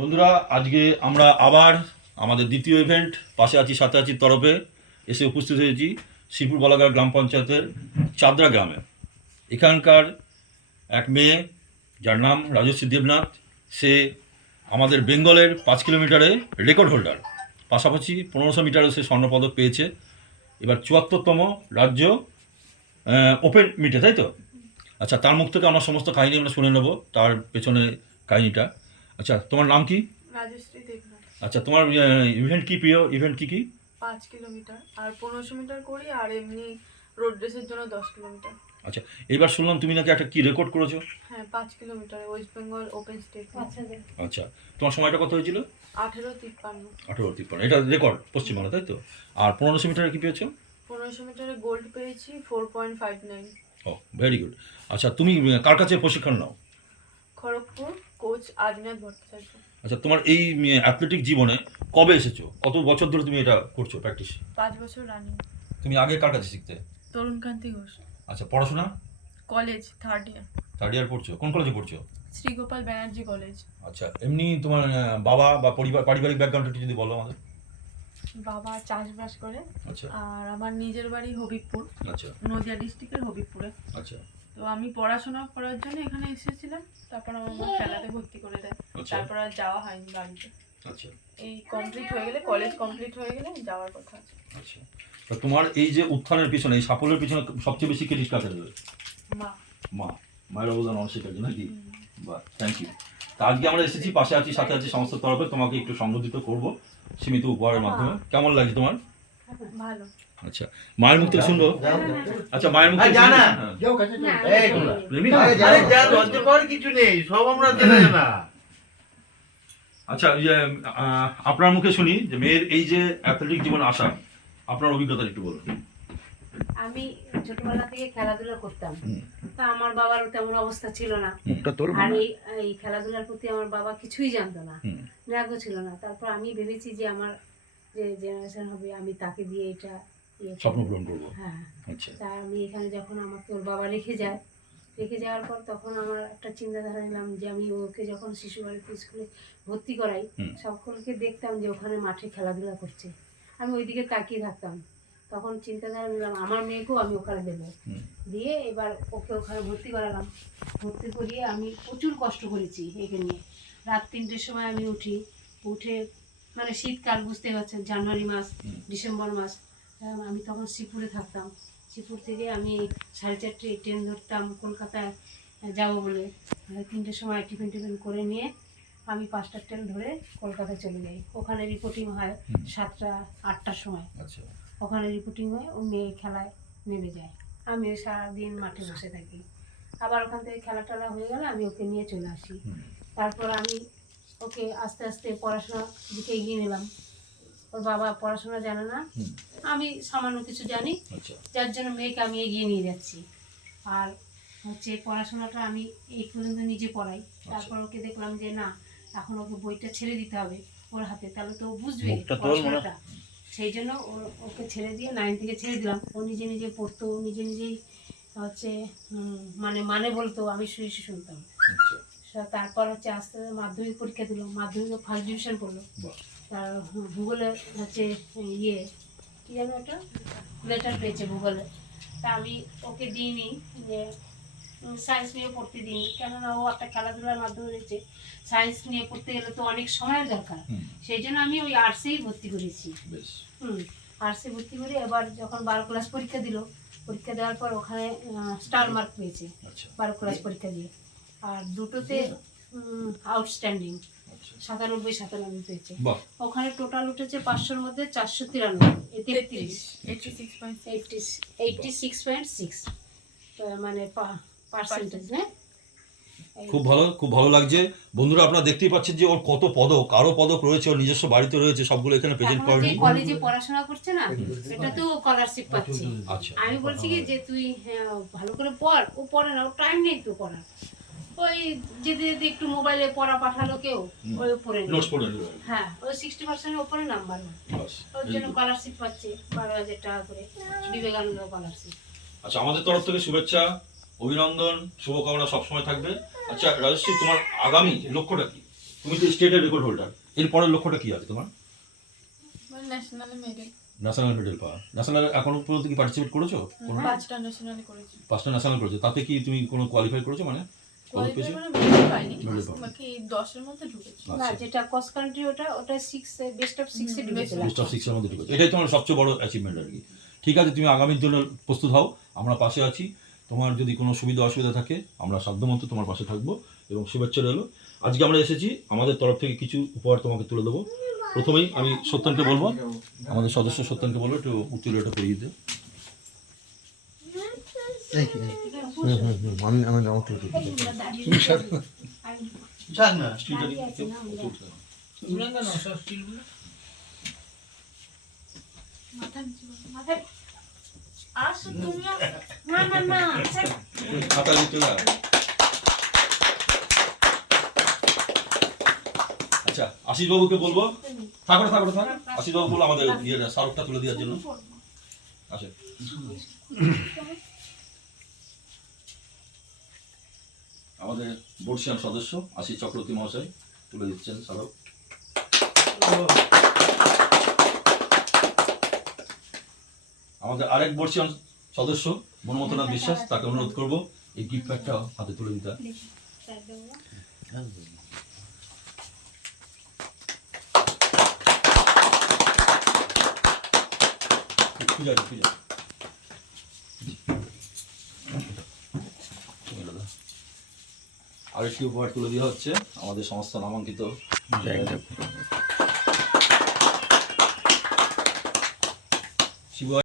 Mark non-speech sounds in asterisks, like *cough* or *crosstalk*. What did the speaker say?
বন্ধুরা, আজকে আমরা আবার আমাদের দ্বিতীয় ইভেন্ট পাশে আছি, সাথে আছি তরফে, এসে উপস্থিত হয়েছি শ্রীপুর বালাগার গ্রাম পঞ্চায়েতের চাদরা গ্রামে। এখানকার এক মেয়ে, যার নাম রাজশ্রী দেবনাথ, সে আমাদের বেঙ্গলের পাঁচ কিলোমিটারে রেকর্ড হোল্ডার পাশাপাশি পনেরোশো মিটারে সে স্বর্ণপদক পেয়েছে। এবার চুয়াত্তরতম রাজ্য ওপেন মিটে তাই তো? আচ্ছা তার মুখ থেকে আমরা সমস্ত কাহিনী আমরা শুনে নেব, তার পেছনে কাহিনীটা। আচ্ছা তোমার নাম কি? রাজশ্রী দেবনাথ। আচ্ছা তোমার ইভেন্ট কি প্রিয়? ইভেন্ট কি কি? পাঁচ কিলোমিটার। আর পনেরোশো মিটার করি আর এমনি রোড রেসের জন্য দশ কিলোমিটার। আচ্ছা এইবার শুনলাম তুমি নাকি একটা কি রেকর্ড করেছ? হ্যাঁ পাঁচ kilometre West Bengal open state আচ্ছা তোমার সময়টা কত হয়েছিল? আঠেরো তিপ্পান্ন। আঠেরো তিপ্পান্ন এটা রেকর্ড পশ্চিমবাংলা তাই তো? আর পনেরোশো মিটারে কি পেয়েছ? পনেরোশো মিটারে গোল্ড পেয়েছি four point five nine oh very good আচ্ছা তুমি কার কাছে প্রশিক্ষণ নাও? খড়গপুর কোচ আদিনাথ ভট্টাচার্য। আচ্ছা তোমার এই অ্যাথলেটিক জীবনে কবে এসেছ? কত বছর ধরে তুমি এটা করছ প্র্যাকটিস পাঁচ বছর রানিং তুমি আগে কার কাছে শিখতে? তরুণকান্তি ঘোষ। আচ্ছা পড়াশোনা? College third year third year পড়ছো। কোন কলেজে পড়ছো? শ্রীগোপাল ব্যানার্জি কলেজ আচ্ছা এমনি তোমার বাবা বা পরিবার পারিবারিক ব্যাকগ্রাউন্ডটা একটু যদি বলো আমাদের। বাবা চাষবাস করে আচ্ছা। আর আমার নিজের বাড়ি হবিবপুর। আচ্ছা। নদিয়া ডিস্ট্রিক্টের হবিবপুরে। আচ্ছা। তো আমি পড়াশোনা করার জন্য এখানে এসেছিলাম। তারপর আমার মা খেলাতে ভর্তি করে দেয়। আচ্ছা। তারপর আর যাওয়া হয়নি বাড়িতে। আচ্ছা। এই কমপ্লিট হয়ে গেলে কলেজ কমপ্লিট হয়ে গেলে যাওয়ার কথা আছে। আচ্ছা। তা তোমার এই যে উত্থানের পিছনে এই সাফল্যের পিছনে সবচেয়ে বেশি ক্রেডিট কাকে দেবে মা। মা। মায়ের অবদান অনস্বীকার্য নাকি। বাহ থ্যাংক ইউ তা আজকে আমরা এসেছি পাশে আছি সাথে আছি সমস্ত তরফে। তোমাকে একটু সংগঠিত করব সীমিত উপহারের মাধ্যমে। কেমন লাগছে তোমার? ভালো। আচ্ছা মায়ের মুখ থেকে শুনব আচ্ছা মায়ের মুখ থেকে জানা। হ্যাঁ। এই তোমরা। প্রেমিক? আরে যা লজ্জা পাওয়ার কিছু নেই সব আমরা *coughs* না আচ্ছা আপনার মুখে শুনি যে মেয়ের এই যে অ্যাথলেটিক জীবনে আসা আপনার অভিজ্ঞতা একটু বলুন আমি ছোটবেলা থেকে খেলাধুলা করতাম। তা আমার বাবার তেমন অবস্থা ছিল না আর এই খেলাধুলার প্রতি আমার বাবা কিছুই জানতো না। রাগও ছিল না তারপর আমি ভেবেছি যে আমার যে জেনারেশন হবে আমি তাকে দিয়ে এটা। স্বপ্ন পূরণ করব। হ্যাঁ। আচ্ছা। তা আমি এখানে যখন আমাকে ওর বাবা রেখে যায় রেখে যাওয়ার পর তখন আমার একটা চিন্তাধারা নিলাম যে আমি ওকে যখন শিশু বাড়িতে স্কুলে ভর্তি করাই সকলকে দেখতাম যে ওখানে মাঠে খেলাধুলা করছে। আমি ওইদিকে তাকিয়ে থাকতাম। তখন চিন্তাধারা নিলাম আমার মেয়েকেও আমি ওখানে দেবো। দিয়ে এবার ওকে ওখানে ভর্তি করালাম। ভর্তি করিয়ে আমি প্রচুর কষ্ট করেছি একে নিয়ে। রাত তিনটের সময় আমি উঠি। উঠে মানে শীতকাল বুঝতে পারছেন জানুয়ারি মাস ডিসেম্বর মাস। আমি তখন শ্রীপুরে থাকতাম। শ্রীপুর থেকে আমি সাড়ে চারটে ট্রেন ধরতাম কলকাতায় যাব বলে। তিনটের সময় টিফিন টিফিন করে নিয়ে আমি পাঁচটার ট্রেন ধরে কলকাতায় চলে যাই। ওখানে রিপোর্টিং হয় সাতটা আটটার সময়। আচ্ছা। ওখানে রিপোর্টিং হয়ে ও মেয়ে খেলায় নেমে যায়। আমি সারাদিন মাঠে বসে থাকি। আবার ওখান থেকে খেলা টেলা হয়ে গেলে আমি ওকে নিয়ে চলে আসি। তারপর আমি ওকে আস্তে আস্তে পড়াশোনার দিকে এগিয়ে নিলাম। ওর বাবা পড়াশোনা জানে না। আমি সামান্য কিছু জানি। আচ্ছা। যার জন্য মেয়েকে আমি এগিয়ে নিয়ে যাচ্ছি। আর হচ্ছে পড়াশোনাটা আমি এই পর্যন্ত নিজে পড়াই। তারপর ওকে দেখলাম যে না এখন ওকে বইটা ছেড়ে দিতে হবে ওর হাতে। তাহলে তো ও বুঝবে পড়াশোনাটা। সেই জন্য ও- ওকে ছেড়ে দিয়ে নাইন থেকে ছেড়ে দিলাম। ও নিজে নিজে পড়তো ও নিজে নিজেই হচ্ছে মানে মানে বলতো আমি শুয়ে শুয়ে শুনতাম। আচ্ছা। তারপর হচ্ছে আস্তে আস্তে মাধ্যমিক পরীক্ষা দিল। মাধ্যমিকে ফার্স্ট ডিভিশন করল তার ভূগোলে হচ্ছে ইয়ে কী জানো ওটা? লেটার পেয়েছে ভূগোলে। তা আমি ওকে দিইনি যে সায়েন্স নিয়ে পড়তে দিইনি। কেননা ও একটা খেলাধুলার মাধ্যমে রয়েছে। সায়েন্স নিয়ে পড়তে গেলে তো অনেক সময়ের দরকার। সেই জন্য আমি ওই আর্টসেই ভর্তি করেছি। হুম আর্টসে ভর্তি করে এবার যখন বারো ক্লাস পরীক্ষা দিল পরীক্ষা দেওয়ার পর ওখানে স্টার মার্ক পেয়েছে। আচ্ছা। বারো ক্লাস পরীক্ষা দিয়ে। আর দুটোতে আউটস্ট্যান্ডিং আচ্ছা সাতানব্বই সাতানব্বই পেয়েছে ওখানে টোটাল উঠেছে পাঁচশোর মধ্যে চারশো তিরানব্বই। তেত্রিশ। Eighty six point eighty eighty six মানে পার্সেন্টেজ হ্যাঁ? খুব ভালো খুব ভালো লাগছে। বন্ধুরা আপনারা দেখতেই পাচ্ছেন যে ওর কত পদক আরও পদক রয়েছে ওর নিজস্ব বাড়িতে রয়েছে সবগুলো এখানে প্রেজেন্ট করেনি কলেজে পড়াশোনা করছে না এটা তো স্কলারশিপ পাচ্ছে। আচ্ছা। আমি বলছি কি যে তুই হ্যাঁ ভালো করে পড় ও পড়ে না ও টাইম নেই তো পড়ার। ওই যেতে যেতে একটু মোবাইলে পড়া পাঠালো কেউ ওই নিল। হ্যাঁ ওই সিক্সটি পার্সেন্টের ওপরে নাম্বার বাস ওর জন্য স্কলারশিপ পাচ্ছে বারো হাজার টাকা করে। বিবেকানন্দ স্কলারশিপ আচ্ছা আমাদের তরফ থেকে শুভেচ্ছা অভিনন্দন শুভকামনা সবসময় থাকবে। আচ্ছা রাজশ্রী তোমার আগামী লক্ষ্যটা কি? তুমি তো স্টেটের রেকর্ড হোল্ডার এর পরের লক্ষ্যটা কি আছে তোমার? ন্যাশনালে মেডেল ন্যাশনাল মেডেল পাওয়া। ন্যাশনাল এখনও পর্যন্ত কি পার্টিসিপেট করেছ? পাঁচটা ন্যাশনালে করেছি। পাঁচটা ন্যাশনাল করেছ। তাতে কি তুমি কোনো কোয়ালিফাই করেছ মানে? মানে মেডেল পাইনি Medal পাওনি। বাকি দশের মধ্যে ঢুকেছি। না আচ্ছা যেটা ক্রস কান্ট্রি ওটা ওটা সিক্স বেস্ট অফ সিক্সে ঢুকেছিল বেস্ট অফ সিক্সের মধ্যে ঢুকেছো। এটাই তোমার সবচেয়ে বড় অ্যাচিভমেন্ট আর কি। ঠিক আছে তুমি আগামীর জন্য প্রস্তুত হও আমরা পাশে আছি। তোমার যদি কোনো সুবিধা অসুবিধা থাকে আমরা সাধ্যমতো তোমার পাশে থাকব এবং শুভেচ্ছা রইল। আজকে আমরা এসেছি আমাদের তরফ থেকে কিছু উপহার তোমাকে তুলে দেবো। প্রথমেই আমি সত্যানকে বলব আমাদের সদস্য সত্যানকে বলব একটু উত্তরটা পড়িয়ে দিতে। আমি আমি আমাকে খাতা না আচ্ছা। আশিস বাবুকে বলব। থাকো থাকো থাকো। আশিস বাবু বলব আমাদের ইয়ে স্মারকটা তুলে দেওয়ার জন্য। আচ্ছা আমাদের বর্ষিয়ান সদস্য আশিস চক্রবর্তী মহাশয় তুলে দিচ্ছেন স্মারক আমাদের আরেক বর্ষিয়ান সদস্য মনমতনাথ বিশ্বাস, তাকে অনুরোধ করব এই গিফট প্যাকটা হাতে তুলে দিতে। পূজা পূজা আরেকটি উপহার তুলে দেওয়া হচ্ছে আমাদের সংস্থা নামাঙ্কিত শিবু